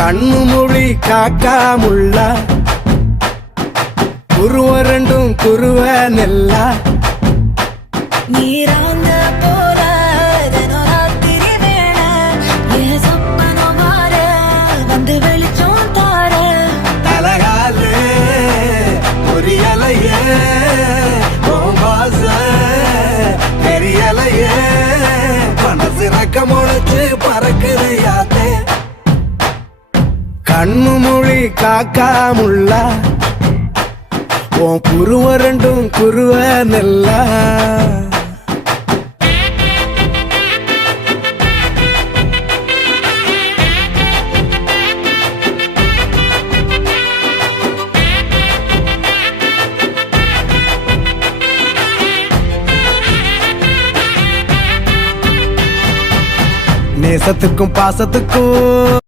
கண்ணு மொழி காக்காமுள்ள குருவ ரெண்டும் குருவ நெல்லா நீராங்க போல தினராத்திரி வேண என் சொப்பனம் மாற வந்து வெளிச்சம் தார தலகாலே பொரியலையே ஓம்பாச பெரியலையே மனசு ரக்க முளைச்சு பறக்குது யாத்தே கண்ணு மொழி காக்காமுள்ள உன் குருவ ரெண்டும் குருவ நெல்லா நேசத்துக்கும் பாசத்துக்கும்